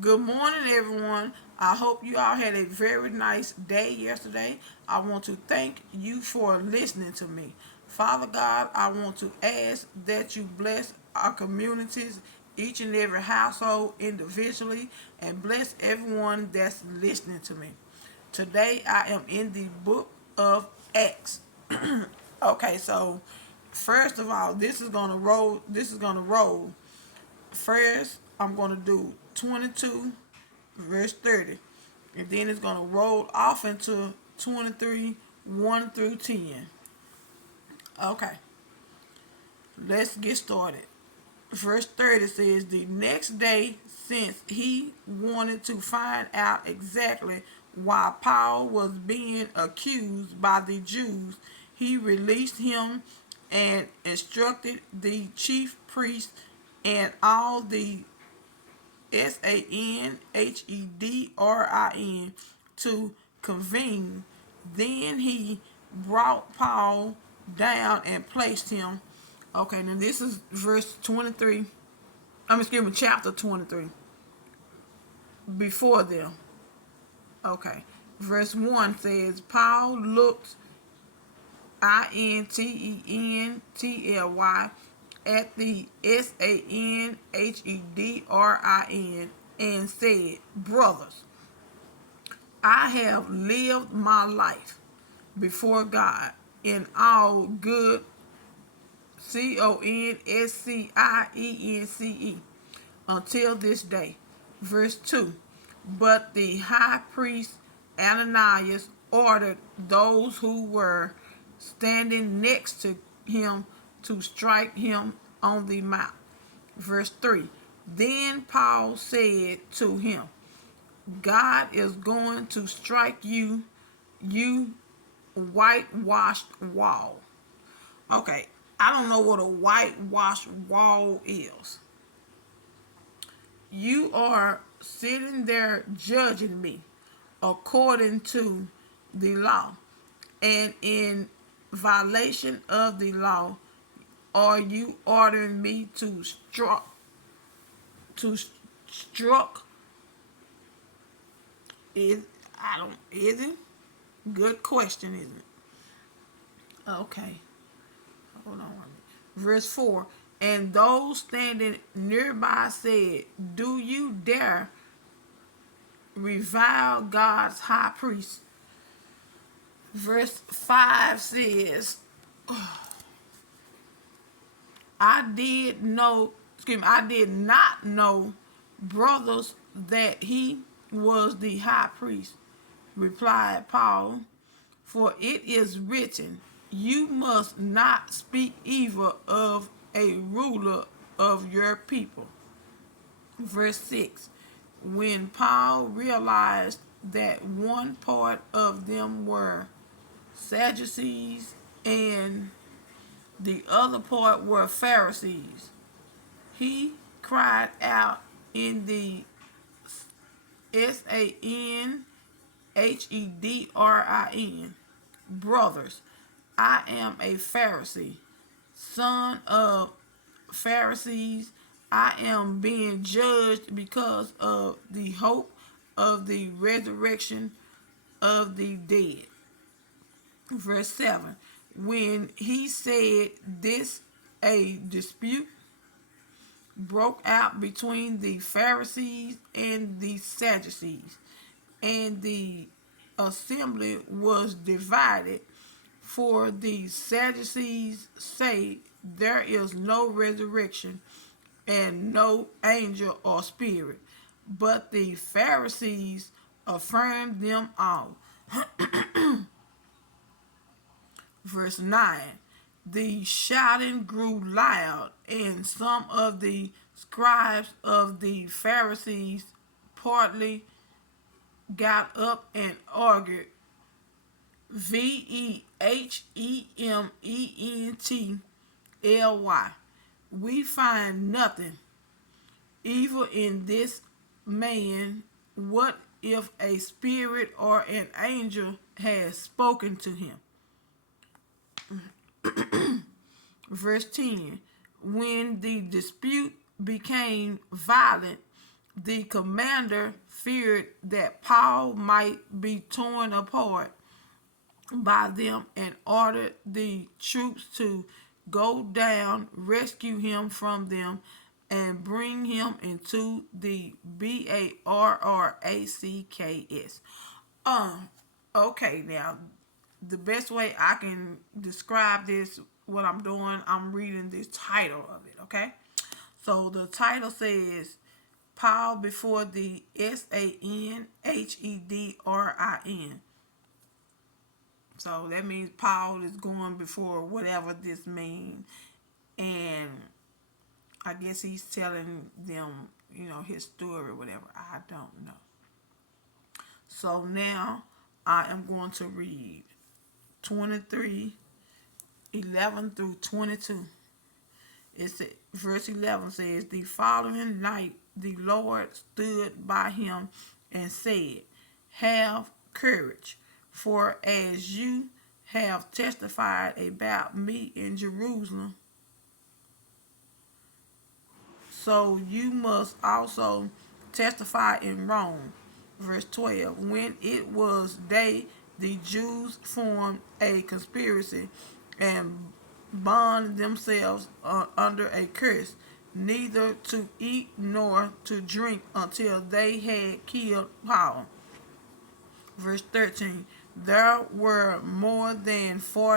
Good morning, everyone. I hope you all had a very nice day yesterday. I want to thank you for listening to me. Father God, I want to ask that you bless our communities, each and every household individually, and bless everyone that's listening to me. Today, I am in the book of Acts. Okay, so first of all, this is gonna roll. This is gonna roll. First, I'm going to do 22, verse 30. And then it's going to roll off into 23, 1 through 10. Okay, let's get started. Verse 30 says, the next day, since he wanted to find out exactly why Paul was being accused by the Jews, he released him and instructed the chief priest and all the Sanhedrin to convene. Then he brought Paul down and placed him. Okay, now this is verse 23. Excuse me, chapter 23. Before them. Okay. Verse 1 says, Paul looked intently at the Sanhedrin and said, brothers, I have lived my life before God in all good conscience until this day. Verse 2. But the high priest Ananias ordered those who were standing next to him to strike him on the mouth. Verse 3. Then Paul said to him, God is going to strike you, you whitewashed wall. Okay, I don't know what a whitewashed wall is. You are sitting there judging me according to the law, and in violation of the law, are you ordering me to struck? Is I don't is it? Good question, isn't it? Okay, hold on. Verse 4. And those standing nearby said, do you dare revile God's high priest? Verse 5 says, I did not know, brothers, that he was the high priest, replied Paul, for it is written, you must not speak evil of a ruler of your people. Verse 6. When Paul realized that one part of them were Sadducees and the other part were Pharisees, he cried out in the Sanhedrin, brothers, I am a Pharisee, son of Pharisees. I am being judged because of the hope of the resurrection of the dead. Verse 7. When he said this, a dispute broke out between the Pharisees and the Sadducees, and the assembly was divided. For the Sadducees say there is no resurrection and no angel or spirit, but the Pharisees affirmed them all. Verse 9. The shouting grew loud, and some of the scribes of the Pharisees partly got up and argued. Vehement. We find nothing evil in this man. What if a spirit or an angel has spoken to him? Verse 10. When the dispute became violent, The commander feared that Paul might be torn apart by them and ordered the troops to go down, rescue him from them, and bring him into the Barracks. Um, okay, now the best way I can describe this, what I'm doing, I'm reading the title of it, okay? So the title says Paul before the Sanhedrin. So that means Paul is going before whatever this means. And I guess he's telling them, his story or whatever. I don't know. So now I am going to read 23:11 through 22. It's verse 11 says, the following night the Lord stood by him and said, have courage, for as you have testified about me in Jerusalem, so you must also testify in Rome. Verse 12. When it was day, the Jews formed a conspiracy and bound themselves under a curse, neither to eat nor to drink until they had killed Paul. Verse 13. There were more than 40